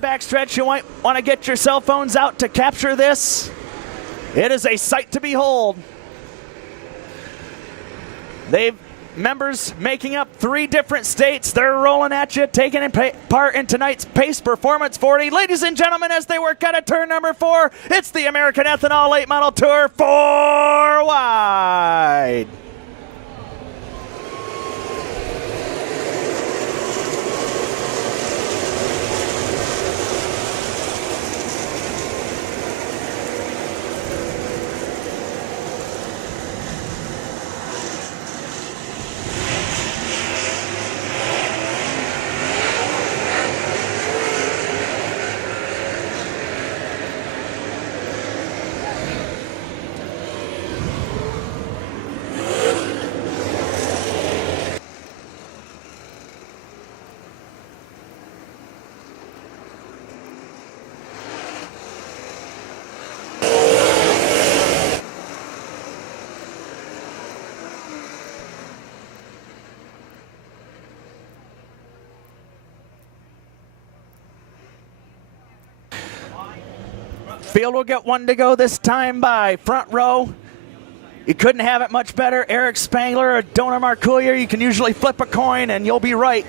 the backstretch. You might want to get your cell phones out to capture this. It is a sight to behold. They've members making up 3 different states. They're rolling at you, taking part in tonight's Pace Performance 40. Ladies and gentlemen, as they work out of turn number 4, it's the American Ethanol Late Model Tour 4 wide. Field will get 1 to go this time by front row. You couldn't have it much better. Eric Spangler or Donor Marcoullier. You can usually flip a coin and you'll be right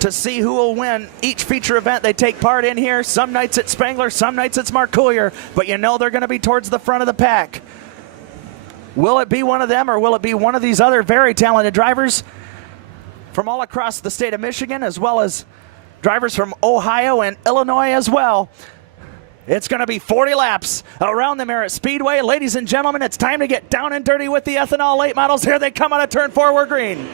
to see who will win each feature event they take part in here. Some nights it's Spangler, some nights it's Marcoullier, but you know they're going to be towards the front of the pack. Will it be one of them or will it be one of these other very talented drivers from all across the state of Michigan, as well as drivers from Ohio and Illinois as well? It's going to be 40 laps around the Merritt Speedway. Ladies and gentlemen, it's time to get down and dirty with the Ethanol Late Models. Here they come out of turn 4, we're green.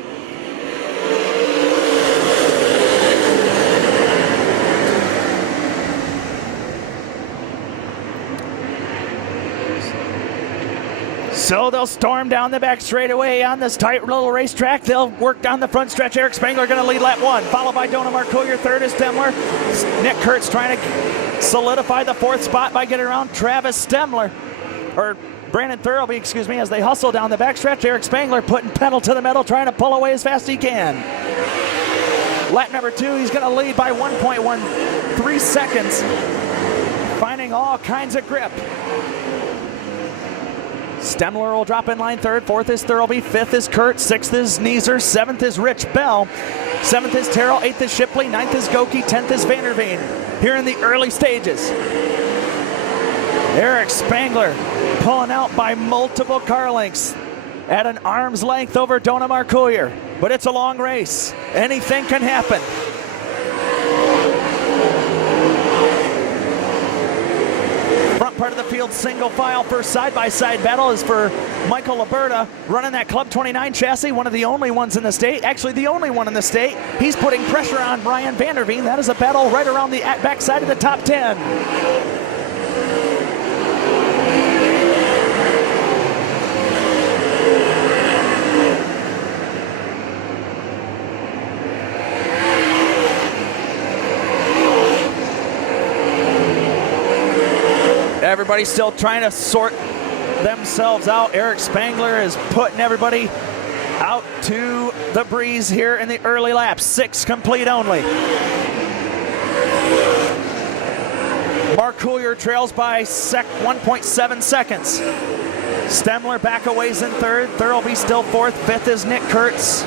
So they'll storm down the back straightaway on this tight little racetrack. They'll work down the front stretch. Eric Spangler going to lead lap 1, followed by Donor Marcoullier. 3rd is Stemler. Nick Kurtz trying to solidify the 4th spot by getting around Travis Stemler, or Brandon Thurlby, excuse me, as they hustle down the backstretch. Eric Spangler putting pedal to the metal, trying to pull away as fast as he can. Lap number 2, he's going to lead by 1.13 seconds, finding all kinds of grip. Stemler will drop in line 3rd, 4th is Thurlby, 5th is Kurt, 6th is Neeser, 7th is Rich Bell, 7th is Terrell, 8th is Shipley, 9th is Goki, 10th is Vanderveen. Here in the early stages, Eric Spangler pulling out by multiple car lengths at an arm's length over Donor Marcoullier. But it's a long race. Anything can happen. Front part of the field, single file. First side-by-side battle is for Michael Liberta, running that Club 29 chassis, one of the only ones in the state, actually the only one in the state. He's putting pressure on Brian Vanderveen. That is a battle right around the backside of the top 10. Everybody's still trying to sort themselves out. Eric Spangler is putting everybody out to the breeze here in the early laps. 6 complete only. Marcoullier trails by 1.7 seconds. Stemler back a ways in 3rd. Thurlby still 4th. 5th is Nick Kurtz.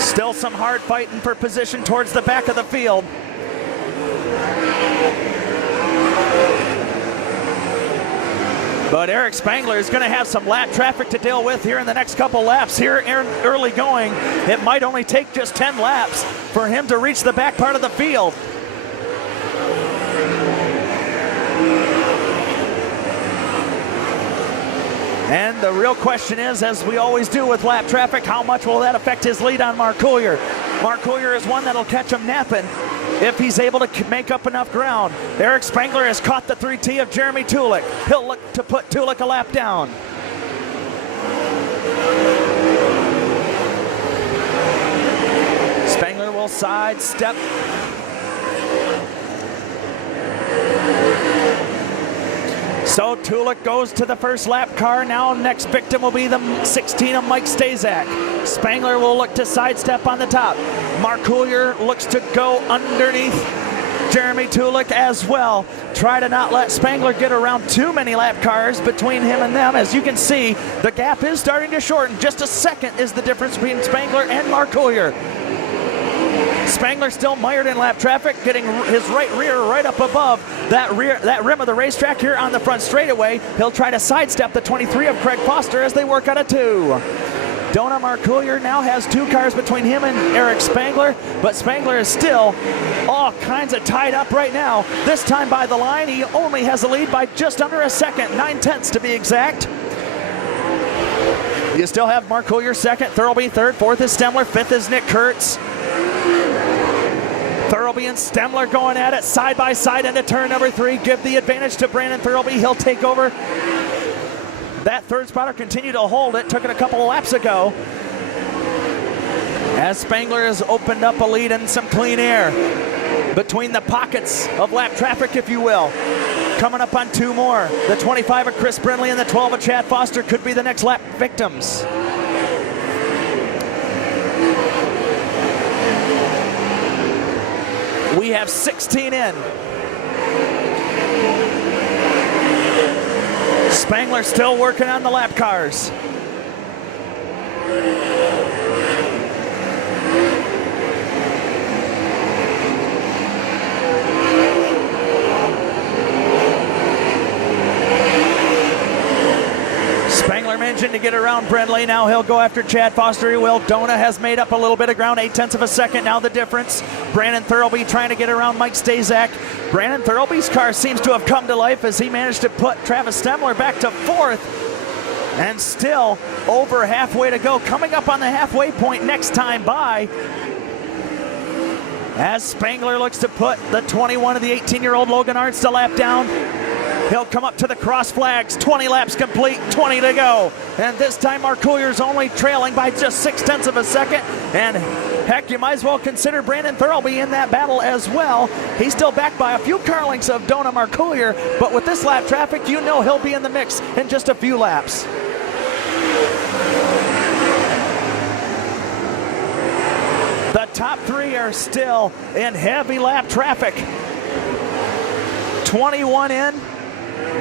Still some hard fighting for position towards the back of the field. But Eric Spangler is going to have some lap traffic to deal with here in the next couple laps. Here early going, it might only take just 10 laps for him to reach the back part of the field. And the real question is, as we always do with lap traffic, how much will that affect his lead on Marcoullier? Marcoullier is one that'll catch him napping if he's able to make up enough ground. Eric Spangler has caught the 3T of Jeremy Tulik. He'll look to put Tulik a lap down. Spangler will sidestep. So Tulik goes to the first lap car. Now next victim will be the 16 of Mike Stazak. Spangler will look to sidestep on the top. Mark Coolier looks to go underneath Jeremy Tulik as well. Try to not let Spangler get around too many lap cars between him and them. As you can see, the gap is starting to shorten. Just a second is the difference between Spangler and Mark Coolier. Spangler still mired in lap traffic, getting his right rear right up above that rim of the racetrack here on the front straightaway. He'll try to sidestep the 23 of Craig Foster as they work out of 2. Donut Mark Coolier now has 2 cars between him and Eric Spangler, but Spangler is still all kinds of tied up right now. This time by the line, he only has a lead by just under a second, 9/10 to be exact. You still have Mark Coolier second, Thurlby third, fourth is Stemler, fifth is Nick Kurtz. Thurlby and Stemler going at it side by side into turn number 3. Give the advantage to Brandon Thurlby. He'll take over. That third spotter continued to hold it. Took it a couple of laps ago. As Spangler has opened up a lead and some clean air between the pockets of lap traffic, if you will. Coming up on 2 more. The 25 of Chris Brindley and the 12 of Chad Foster could be the next lap victims. We have 16 in. Spangler still working on the lap cars. Spangler managing to get around Brindley. Now he'll go after Chad Foster. He will. Dona has made up a little bit of ground, 0.8 of a second. Now the difference. Brandon Thurlby trying to get around Mike Stazak. Brandon Thurlby's car seems to have come to life as he managed to put Travis Stemler back to 4th. And still over halfway to go. Coming up on the halfway point next time by. As Spangler looks to put the 21 of the 18-year-old Logan Arndt to lap down. He'll come up to the cross flags. 20 laps complete, 20 to go. And this time Mark Coolier's only trailing by just 0.6 of a second. And heck, you might as well consider Brandon Thurlby in that battle as well. He's still backed by a few car lengths of Donut Mark Coolier, but with this lap traffic, you know he'll be in the mix in just a few laps. The top 3 are still in heavy lap traffic. 21 in.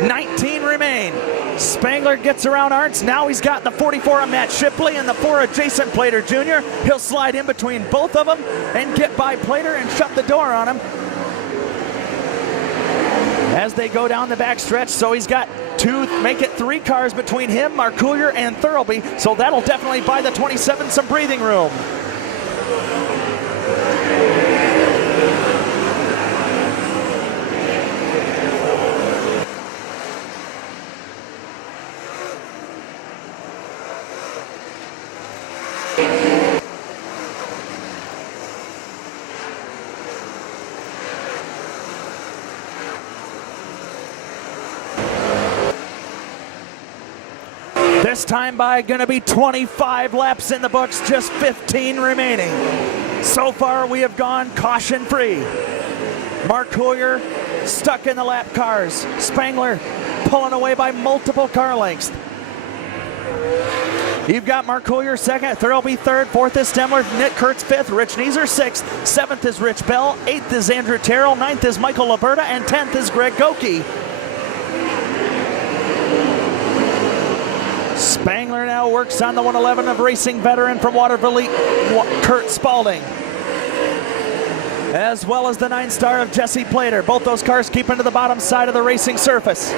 19 remain. Spangler gets around Arndt. Now he's got the 44 of Matt Shipley and the 4 of Jason Plater Jr. He'll slide in between both of them and get by Plater and shut the door on him as they go down the back stretch. So he's got 2, make it 3 cars between him, Mark Coolier, and Thurlby. So that'll definitely buy the 27 some breathing room. This time by gonna be 25 laps in the books, just 15 remaining. So far we have gone caution free. Mark Coolier stuck in the lap cars. Spangler pulling away by multiple car lengths. You've got Mark Coolier second, Thurlby third, fourth is Stemler, Nick Kurtz fifth, Rich Neeser sixth, seventh is Rich Bell, eighth is Andrew Terrell, ninth is Michael Laberta, and 10th is Greg Goki. Spangler now works on the 111 of racing veteran from Waterville, Kurt Spalding, as well as the 9-star of Jesse Plater. Both those cars keeping to the bottom side of the racing surface.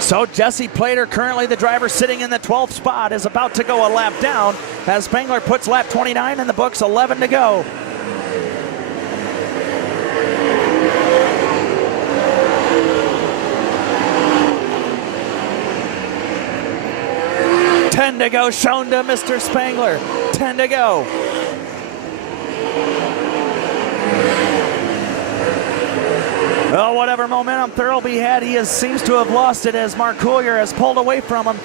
So Jesse Plater, currently the driver sitting in the 12th spot, is about to go a lap down as Spangler puts lap 29 in the books, 11 to go. Ten to go, shown to Mr. Spangler. 10 to go. Well, whatever momentum Thurlby had, he seems to have lost it as Mark Coolier has pulled away from him.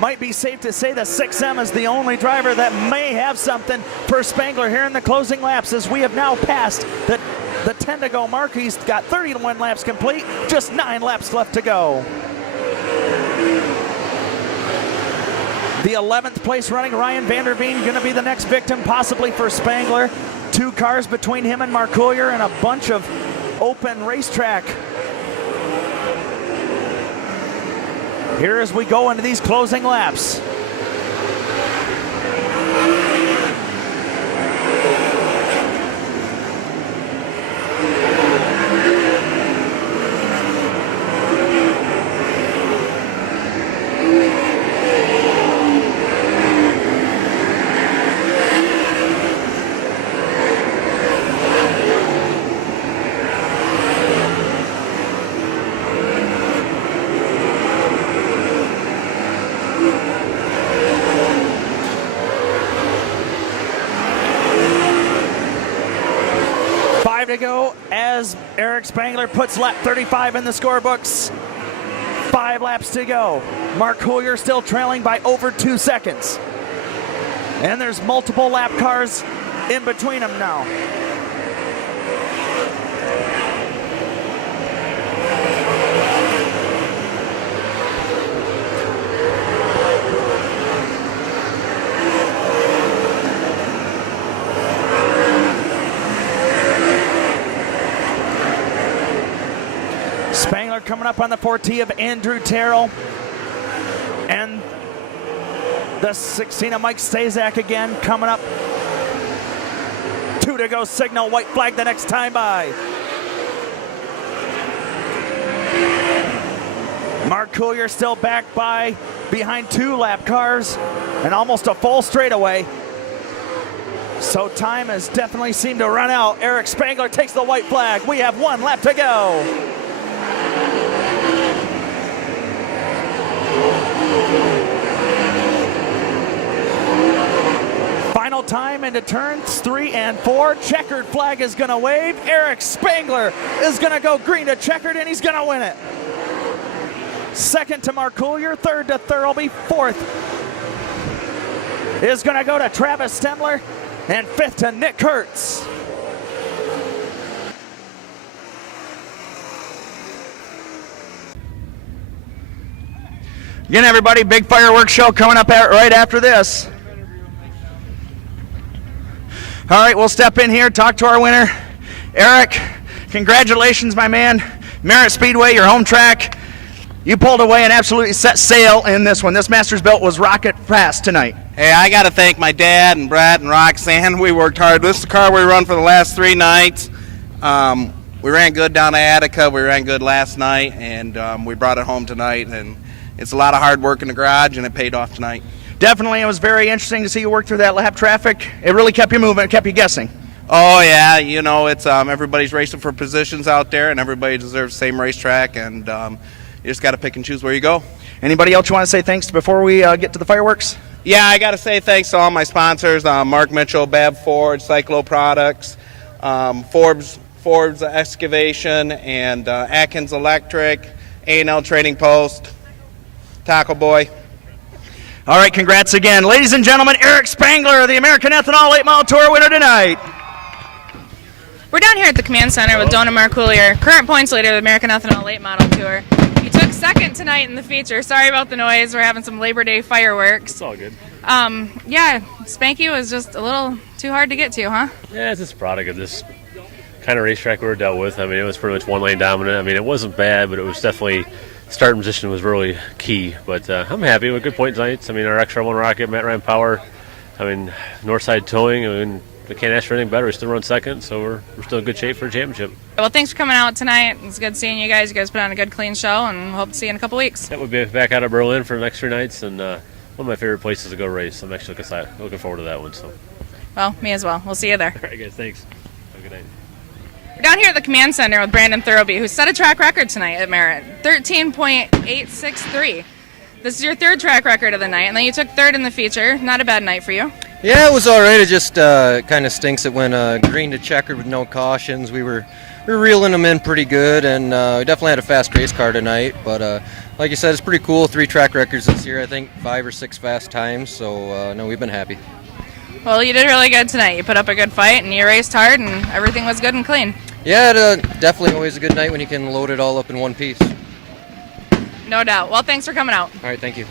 Might be safe to say the 6M is the only driver that may have something for Spangler here in the closing laps, as we have now passed the 10 to go mark. He's got 31 laps complete, just 9 laps left to go. The 11th place running Ryan Vanderveen going to be the next victim possibly for Spangler. 2 cars between him and Marcoullier and a bunch of open racetrack. Here as we go into these closing laps. To go as Eric Spangler puts lap 35 in the scorebooks. 5 laps to go. Marcoullier still trailing by over 2 seconds. And there's multiple lap cars in between them now. Spangler coming up on the 4T of Andrew Terrell. And the 16 of Mike Stazak again coming up. 2 to go, signal, white flag the next time by. Marcoullier still back by behind 2 lap cars and almost a full straightaway. So time has definitely seemed to run out. Eric Spangler takes the white flag. We have 1 lap to go. Final time into turns 3 and 4. Checkered flag is going to wave. Eric Spangler is going to go green to checkered, and he's going to win it. Second to Marcoullier, third to Thurlby, fourth is going to go to Travis Stemler, and fifth to Nick Kurtz. Again, everybody, big fireworks show coming up right after this. All right, we'll step in here, talk to our winner. Eric, congratulations, my man. Merritt Speedway, your home track. You pulled away and absolutely set sail in this one. This Masters Belt was rocket fast tonight. Hey, I got to thank my dad and Brad and Roxanne. We worked hard. This is the car we run for the last 3 nights. We ran good down to Attica. We ran good last night, and we brought it home tonight. And it's a lot of hard work in the garage, and it paid off tonight. Definitely, it was very interesting to see you work through that lap traffic. It really kept you moving. It kept you guessing. Oh, yeah. You know, it's everybody's racing for positions out there, and everybody deserves the same racetrack, and you just got to pick and choose where you go. Anybody else you want to say thanks to before we get to the fireworks? Yeah, I got to say thanks to all my sponsors, Mark Mitchell, Bab Ford, Cyclo Products, Forbes Excavation, and Atkins Electric, A&L Trading Post, Taco Boy. All right, congrats again. Ladies and gentlemen, Eric Spangler, the American Ethanol 8-Mile Tour winner tonight. We're down here at the Command Center with Dona Marcoullier, current points leader of the American Ethanol Late Model Tour. You took second tonight in the feature. Sorry about the noise. We're having some Labor Day fireworks. It's all good. Yeah, Spanky was just a little too hard to get to, huh? Yeah, it's just a product of this kind of racetrack we were dealt with. I mean, it was pretty much one-lane dominant. I mean, it wasn't bad, but it was definitely starting position was really key. But I'm happy with good point tonight. I mean, our extra one rocket, Matt Ryan Power. I mean, Northside Towing. I mean, we can't ask for anything better. We still run second, so we're still in good shape for a championship. Well, thanks for coming out tonight. It's good seeing you guys. You guys put on a good, clean show, and hope to see you in a couple weeks. Yeah, we'll be back out of Berlin for the next 3 nights, and one of my favorite places to go race. I'm actually looking forward to that one. So. Well, me as well. We'll see you there. All right, guys. Thanks. Have a good night. We're down here at the Command Center with Brandon Thurlby, who set a track record tonight at Merritt, 13.863. This is your third track record of the night, and then you took third in the feature. Not a bad night for you. Yeah, it was all right. It just kind of stinks it went green to checkered with no cautions. We were reeling them in pretty good, and we definitely had a fast race car tonight. But like you said, it's pretty cool. 3 track records this year, I think 5 or 6 fast times. So no, we've been happy. Well, you did really good tonight. You put up a good fight, and you raced hard, and everything was good and clean. Yeah, definitely always a good night when you can load it all up in one piece. No doubt. Well, thanks for coming out. All right, thank you.